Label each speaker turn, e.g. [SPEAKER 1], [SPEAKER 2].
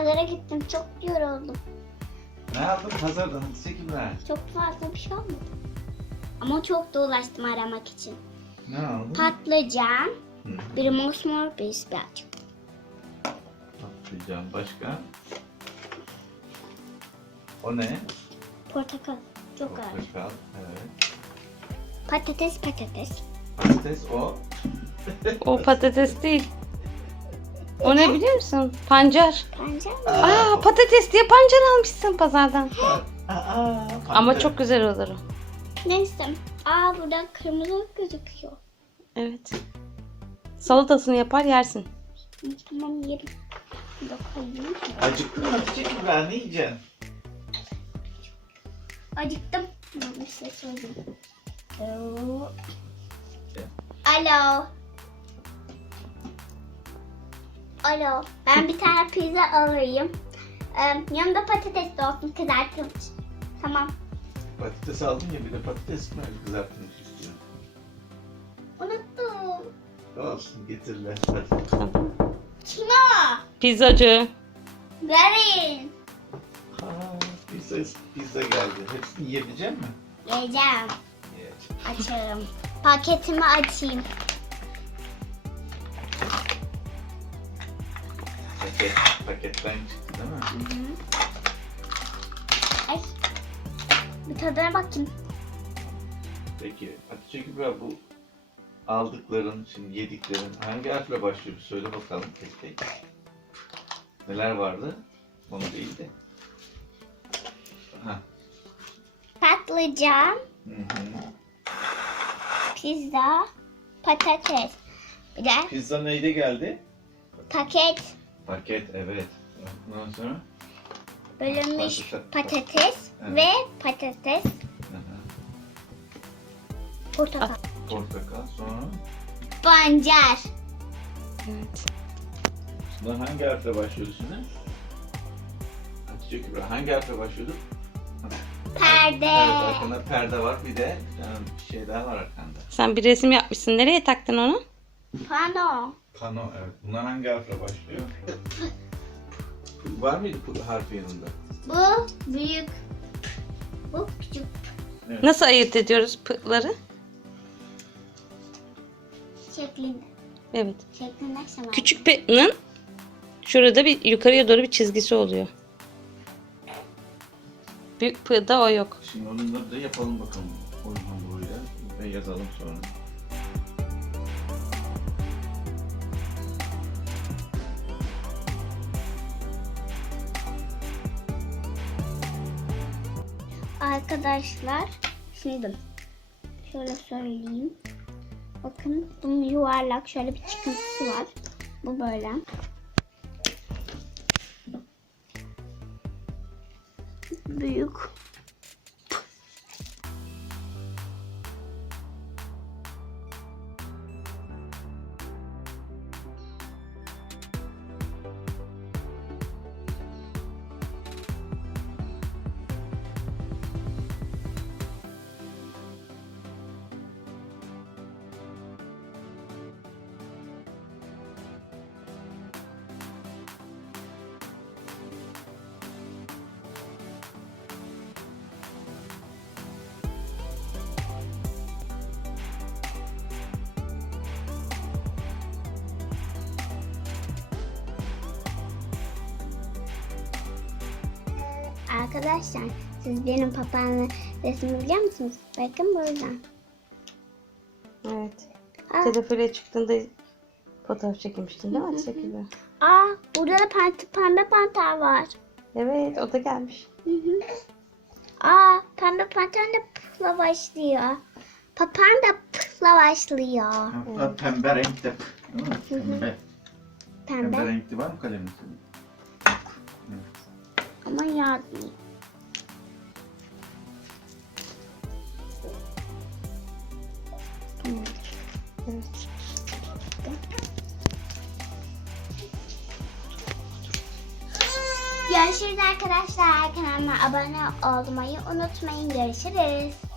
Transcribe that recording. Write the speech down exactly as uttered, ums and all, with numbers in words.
[SPEAKER 1] pazara gittim. Çok yoruldum.
[SPEAKER 2] Ne aldın pazardan? Hadi çekimler.
[SPEAKER 1] Çok fazla bir şey olmadı. Ama çok dolaştım aramak için.
[SPEAKER 2] Ne aldın?
[SPEAKER 1] Patlıcan,
[SPEAKER 2] Hı.
[SPEAKER 1] biri mosmor, birisi birazcık.
[SPEAKER 2] Patlıcan başka? O ne?
[SPEAKER 1] Portakal. Çok ağır.
[SPEAKER 2] Portakal. Evet.
[SPEAKER 1] Patates, patates.
[SPEAKER 2] Patates o.
[SPEAKER 3] O patates değil. O ne biliyor musun? Pancar.
[SPEAKER 1] Bence mi?
[SPEAKER 3] Aa, patates diye pancar almışsın pazardan.
[SPEAKER 2] Aa,
[SPEAKER 3] Ama çok güzel olur o.
[SPEAKER 1] Neyse. Aa, burada kırmızı gözüküyor.
[SPEAKER 3] Evet. Salatasını yapar yersin.
[SPEAKER 1] Tamam, yerim. Bir de koyayım.
[SPEAKER 2] Acıktın mı? Hadi çekimler. Ne yiyeceksin?
[SPEAKER 1] Acıktım. Ben bir şey söyleyeyim. Oo. Alo. Alo. Ben bir tane pizza alayım. Ee, yanında patates de olsun, kızartılmış. Tamam.
[SPEAKER 2] Patates aldın ya, bir de patates mi kızartmış istiyorsun?
[SPEAKER 1] Unuttum.
[SPEAKER 2] Olsun, getirler. Hadi.
[SPEAKER 1] Kim o?
[SPEAKER 3] Pizzacı.
[SPEAKER 1] Verin.
[SPEAKER 2] Aa, pizza, pizza geldi. Hepsini yiyebilecek misin?
[SPEAKER 1] Yiyeceğim.
[SPEAKER 2] Ye.
[SPEAKER 1] Açarım. Paketimi açayım.
[SPEAKER 2] Paket, paketten çıktı değil mi?
[SPEAKER 1] Hı hı. Ay. Bir tadına bakayım.
[SPEAKER 2] Peki, Hatice Kübra, bu aldıkların, şimdi yediklerin hangi harfle başlıyor? Bir söyle bakalım tek tek. Neler vardı? Onu değil de. Ha.
[SPEAKER 1] Patlıcan,
[SPEAKER 2] Hı hı.
[SPEAKER 1] pizza, patates. Bir de
[SPEAKER 2] Pizza neyde geldi?
[SPEAKER 1] paket,
[SPEAKER 2] Paket, evet. Ondan sonra?
[SPEAKER 1] bölünmüş
[SPEAKER 2] Patates.
[SPEAKER 1] patates
[SPEAKER 2] Evet.
[SPEAKER 1] ve patates,
[SPEAKER 2] Hı hı.
[SPEAKER 1] portakal.
[SPEAKER 2] Portakal, sonra?
[SPEAKER 1] Pancar.
[SPEAKER 3] Evet.
[SPEAKER 2] Bunlar hangi harfle başlıyordu şimdi? Hatice Kübra, hangi harfle başlıyordu?
[SPEAKER 1] Perde.
[SPEAKER 2] Evet, arkanda perde var, bir de bir tane bir şey daha var arkanda.
[SPEAKER 3] Sen bir resim yapmışsın. Nereye taktın onu?
[SPEAKER 1] Pano.
[SPEAKER 2] Pano, evet. Bunlar hangi harfle başlıyor? Var mıydı bu harfi yanında?
[SPEAKER 1] Bu büyük. Bu küçük.
[SPEAKER 2] Evet.
[SPEAKER 3] Nasıl ayırt ediyoruz p'ları?
[SPEAKER 1] Şeklinde.
[SPEAKER 3] Evet.
[SPEAKER 1] Şeklinde şemal.
[SPEAKER 3] Küçük p'nin şurada bir yukarıya doğru bir çizgisi oluyor. Büyük p'da o yok.
[SPEAKER 2] Şimdi onunla da yapalım bakalım. Oyun buraya ve yazalım sonra.
[SPEAKER 1] Arkadaşlar, şimdi şöyle söyleyeyim. Bakın, bunun yuvarlak şöyle bir çıkıntısı var. Bu böyle. Büyük. Arkadaşlar, siz benim papağanın resmini biliyor musunuz? Bakın buradan.
[SPEAKER 3] Evet.
[SPEAKER 1] Aa,
[SPEAKER 3] Teleferiye çıktığında fotoğraf çekmiştin değil mi Hatice Kübra?
[SPEAKER 1] aa, burada da pembe, pembe panter var.
[SPEAKER 3] Evet, o da gelmiş.
[SPEAKER 1] Hı hı. Aa, pembe panter de pıhla başlıyor. Papağan da pıhla başlıyor.
[SPEAKER 2] Hatta pembe renkte. Değil mi? Pembe. Pembe
[SPEAKER 1] Pembe
[SPEAKER 2] renkli var mı kalemin senin?
[SPEAKER 1] ama yazmıyor.
[SPEAKER 3] Evet.
[SPEAKER 1] Görüşürüz arkadaşlar. Kanalıma abone olmayı unutmayın. Görüşürüz.